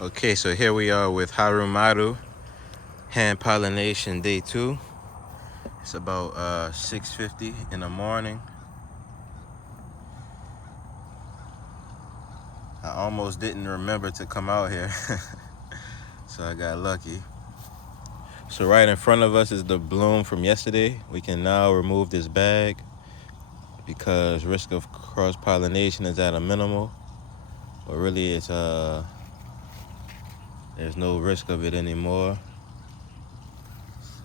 Okay, so here we are with Haru Madhu, hand pollination day 2. It's about 6:50 in the morning. I almost didn't remember to come out here, so I got lucky. So right in front of us is the bloom from yesterday. We can now remove this bag because risk of cross-pollination is at a minimal, but really it's there's no risk of it anymore.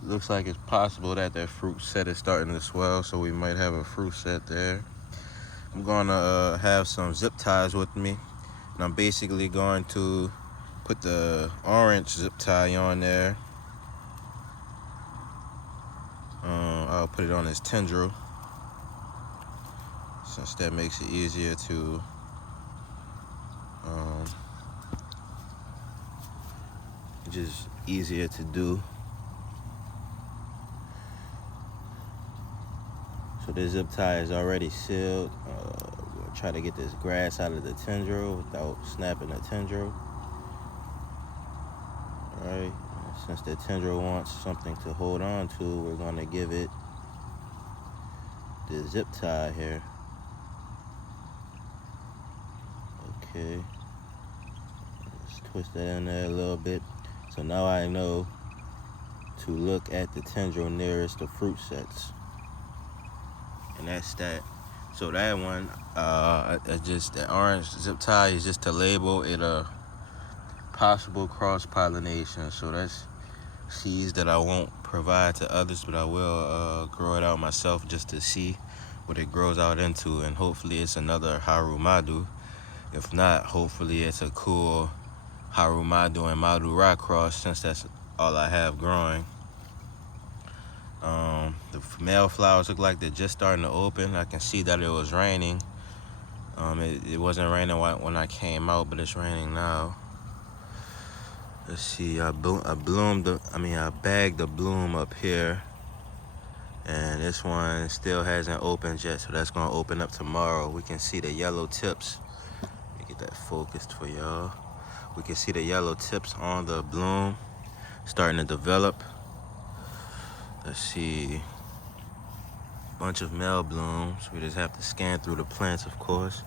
Looks like it's possible that fruit set is starting to swell, so we might have a fruit set there. I'm gonna have some zip ties with me, and I'm basically going to put the orange zip tie on there. I'll put it on this tendril, since that makes it easier to just easier to do. So the zip tie is already sealed. We'll try to get this grass out of the tendril without snapping the tendril. Alright, since the tendril wants something to hold on to, we're going to give it the zip tie here. Okay, let's twist that in there a little bit. So now I know to look at the tendril nearest the fruit sets. And that's that. So that one, just the orange zip tie is just to label it a possible cross-pollination. So that's seeds that I won't provide to others, but I will grow it out myself just to see what it grows out into, and hopefully it's another Haru Madhu. If not, hopefully it's a cool Haru Madhu and Madhu rock cross, since that's all I have growing. The male flowers look like they're just starting to open. I can see that it was raining. It wasn't raining when I came out, but it's raining now. Let's see, I bagged the bloom up here, and this one still hasn't opened yet, so that's gonna open up tomorrow. We can see the yellow tips. Let me get that focused for y'all. We can see the yellow tips on the bloom starting to develop. Let's see, bunch of male blooms. We just have to scan through the plants, of course.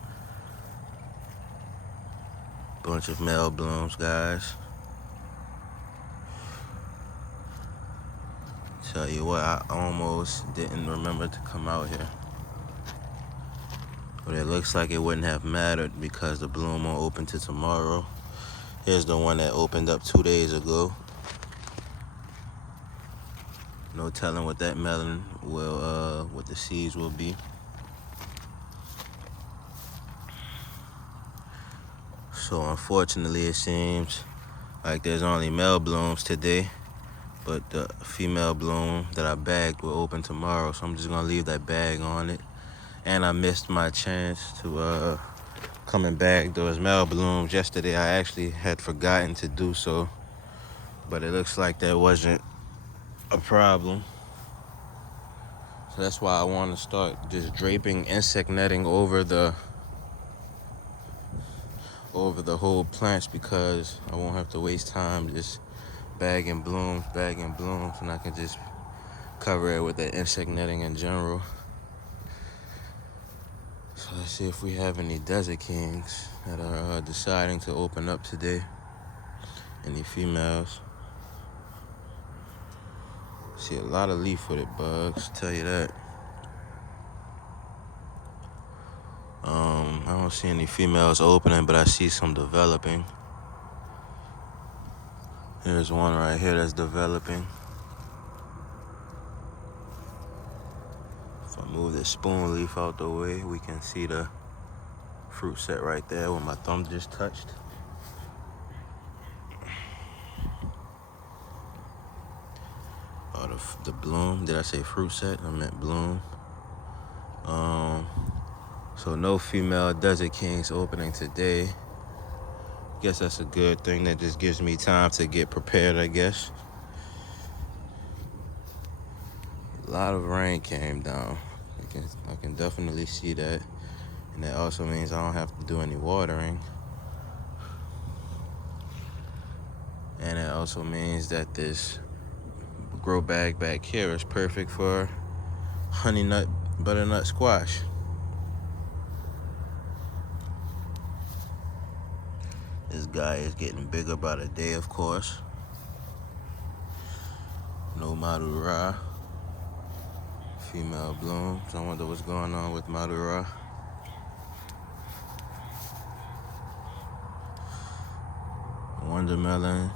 Bunch of male blooms, guys. Tell you what, I almost didn't remember to come out here. But it looks like it wouldn't have mattered because the bloom won't open till tomorrow. Here's the one that opened up 2 days ago. No telling what that melon will, what the seeds will be. So unfortunately, it seems like there's only male blooms today, but the female bloom that I bagged will open tomorrow. So I'm just gonna leave that bag on it. And I missed my chance to come and bag those male blooms yesterday. I actually had forgotten to do so, but it looks like that wasn't a problem. So that's why I want to start just draping insect netting over the whole plants, because I won't have to waste time just bagging blooms, and I can just cover it with the insect netting in general. So let's see if we have any desert kings that are deciding to open up today. Any females. See a lot of leaf-footed bugs, tell you that. I don't see any females opening, but I see some developing. There's one right here that's developing. If I move this spoon leaf out the way, we can see the fruit set right there where my thumb just touched. Oh, the bloom. Did I say fruit set? I meant bloom. So no female desert kings opening today. Guess that's a good thing. That just gives me time to get prepared, I guess. A lot of rain came down. I can definitely see that. And that also means I don't have to do any watering. And it also means that this grow bag back here is perfect for honey nut butternut squash. This guy is getting bigger by the day, of course. No Madhu, female blooms. I wonder what's going on with Madhu. Wondermelon.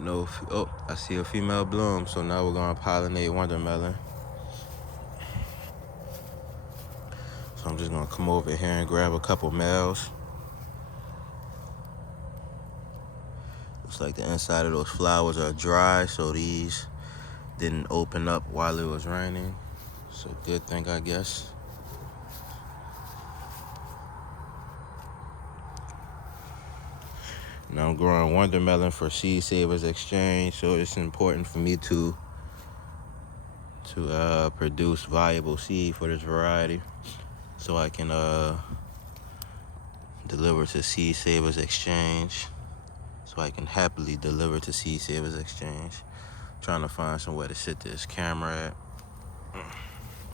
No. Oh, I see a female bloom. So now we're gonna pollinate Wondermelon. So I'm just gonna come over here and grab a couple males. Looks like the inside of those flowers are dry, so these didn't open up while it was raining. So good thing, I guess. Now I'm growing Wondermelon for Seed Savers Exchange, so it's important for me to produce viable seed for this variety, so I can deliver to Seed Savers Exchange. So I can happily deliver to Seed Savers Exchange. Trying to find somewhere to sit this camera at.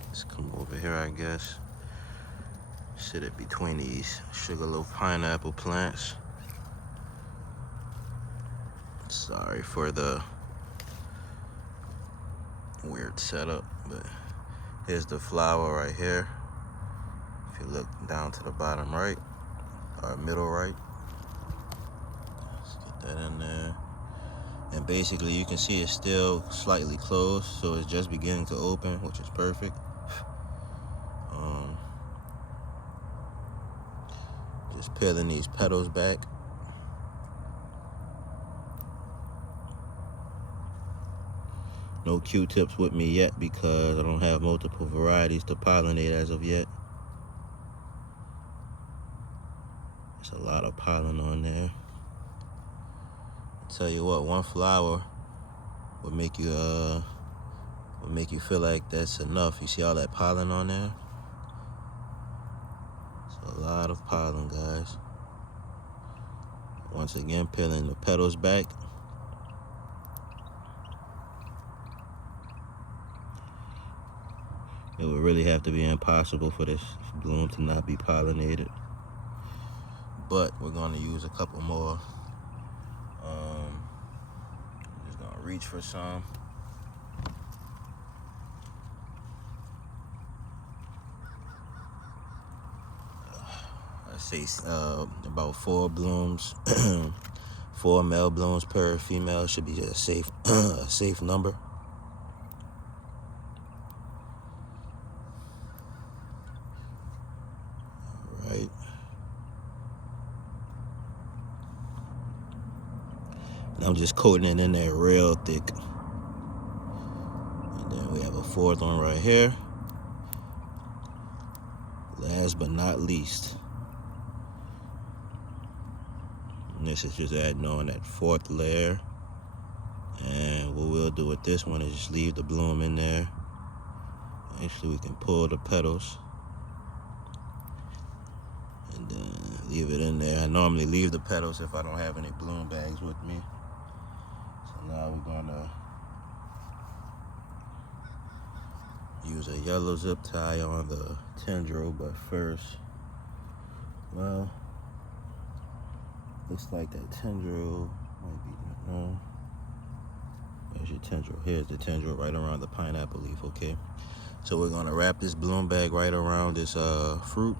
Let's come over here, I guess. Sit it between these sugarloaf pineapple plants. Sorry for the weird setup, but here's the flower right here. If you look down to the bottom right, or middle right, let's get that in there. And basically you can see it's still slightly closed, so it's just beginning to open, which is perfect. Just peeling these petals back. No Q-tips with me yet because I don't have multiple varieties to pollinate as of yet. There's a lot of pollen on there. I'll tell you what, one flower would make you feel like that's enough. You see all that pollen on there? It's a lot of pollen, guys. Once again, peeling the petals back. It would really have to be impossible for this bloom to not be pollinated. But we're going to use a couple more. I'm just going to reach for some. I say about 4 blooms, 4 male blooms per female should be a safe, safe number. All right. And I'm just coating it in there real thick. And then we have a 4th one right here. Last but not least. And this is just adding on that 4th layer. And what we'll do with this one is just leave the bloom in there. Actually, we can pull the petals and then leave it in there. I normally leave the petals if I don't have any bloom bags with me. So now we're gonna use a yellow zip tie on the tendril, but first, well, looks like that tendril might be, no. Where's your tendril? Here's the tendril right around the pineapple leaf, okay? So we're gonna wrap this bloom bag right around this fruit.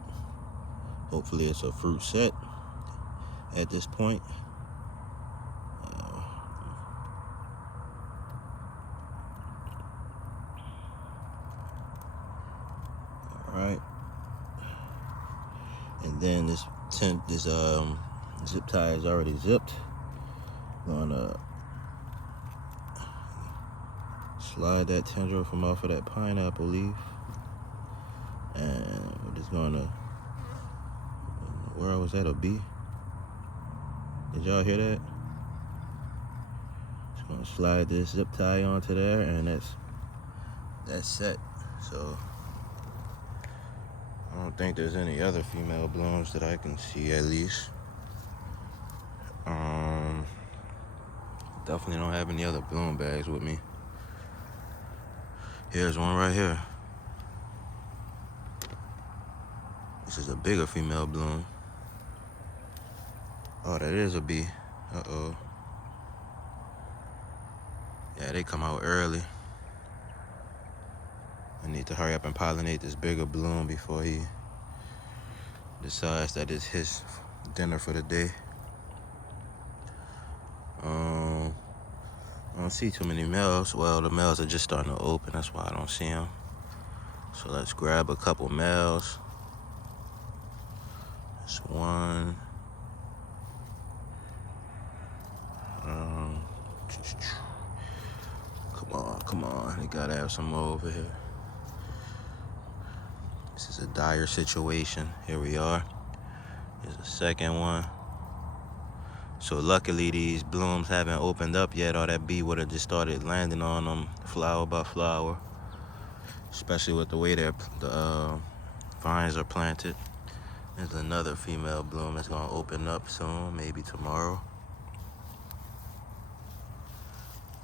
Hopefully it's a fruit set at this point. All right. And then this zip tie is already zipped. Gonna slide that tendril from off of that pineapple leaf, and we're just gonna, where was that, a bee? Did y'all hear that? Just gonna slide this zip tie onto there, and that's set. So I don't think there's any other female blooms that I can see, at least. Definitely don't have any other bloom bags with me. Here's one right here. This is a bigger female bloom. Oh, that is a bee. Uh-oh. Yeah, they come out early. I need to hurry up and pollinate this bigger bloom before he decides that it's his dinner for the day. I don't see too many males. Well, the males are just starting to open. That's why I don't see them. So let's grab a couple males. There's one. Come on. They gotta have some more over here. This is a dire situation. Here we are. Here's a second one. So luckily these blooms haven't opened up yet, or that bee would have just started landing on them flower by flower. Especially with the way the vines are planted. There's another female bloom that's gonna open up soon, maybe tomorrow.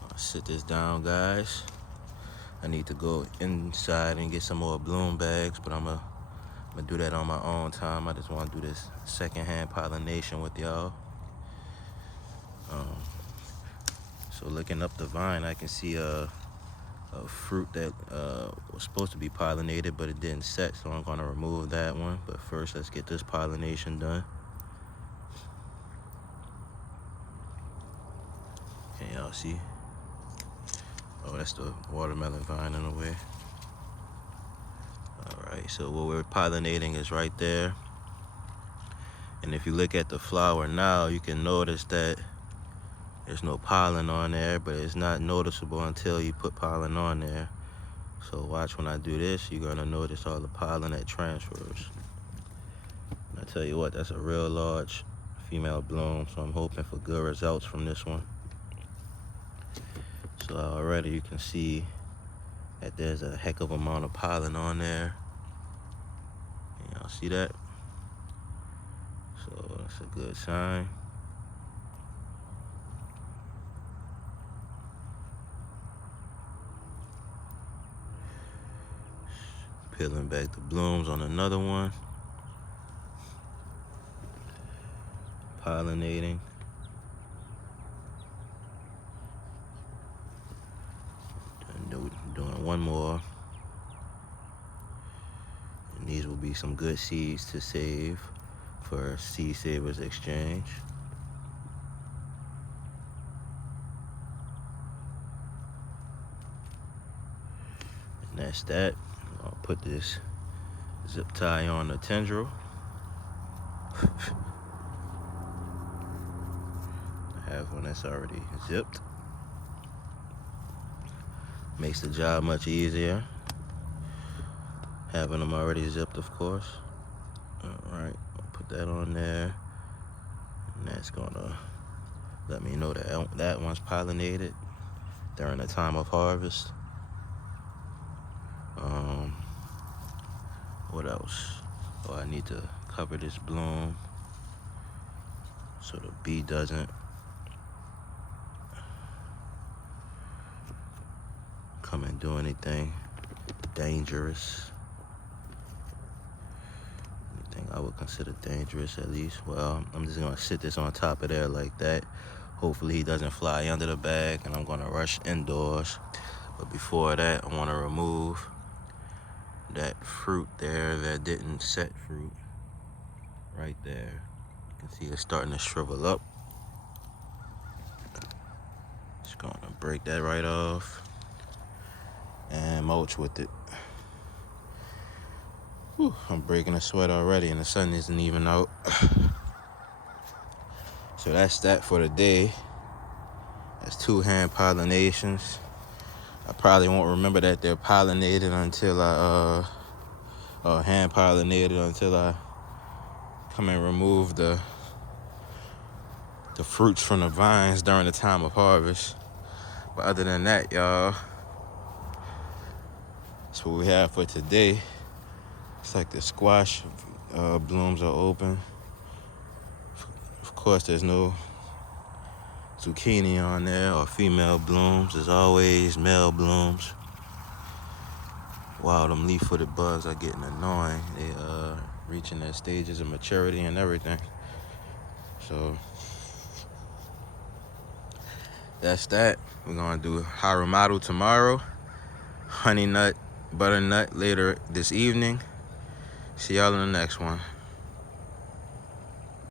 I'll sit this down, guys. I need to go inside and get some more bloom bags, but I'm gonna do that on my own time. I just want to do this secondhand pollination with y'all. So looking up the vine, I can see a fruit that was supposed to be pollinated, but it didn't set, so I'm gonna remove that one. But first, let's get this pollination done. Can y'all see? Oh, that's the watermelon vine in a way. All right, so what we're pollinating is right there. And if you look at the flower now, you can notice that there's no pollen on there, but it's not noticeable until you put pollen on there. So watch when I do this, you're gonna notice all the pollen that transfers. And I tell you what, that's a real large female bloom, so I'm hoping for good results from this one. So already you can see that there's a heck of amount of pollen on there. Y'all see that? So that's a good sign. Peeling back the blooms on another one. Pollinating. Doing one more. And these will be some good seeds to save for Seed Savers Exchange. And that's that. I'll put this zip tie on the tendril. I have one that's already zipped. Makes the job much easier. Having them already zipped, of course. All right, I'll put that on there. And that's gonna let me know that that one's pollinated during the time of harvest. What else? Oh, I need to cover this bloom so the bee doesn't come and do anything dangerous. Anything I would consider dangerous, at least. Well, I'm just gonna sit this on top of there like that. Hopefully he doesn't fly under the bag, and I'm gonna rush indoors. But before that, I wanna remove that fruit there, that didn't set fruit right there. You can see it's starting to shrivel up. Just gonna break that right off and mulch with it. Whew, I'm breaking a sweat already and the sun isn't even out. So that's that for the day. That's 2 hand pollinations. I probably won't remember that they're pollinated until I hand pollinated until I come and remove the fruits from the vines during the time of harvest. But other than that, y'all, that's what we have for today. It's like the squash blooms are open. Of course, there's no zucchini on there, or female blooms. There's always male blooms. Wow, them leaf-footed bugs are getting annoying. They reaching their stages of maturity and everything. So that's that. We're gonna do Haru Madhu tomorrow, honey nut, butternut later this evening. See y'all in the next one.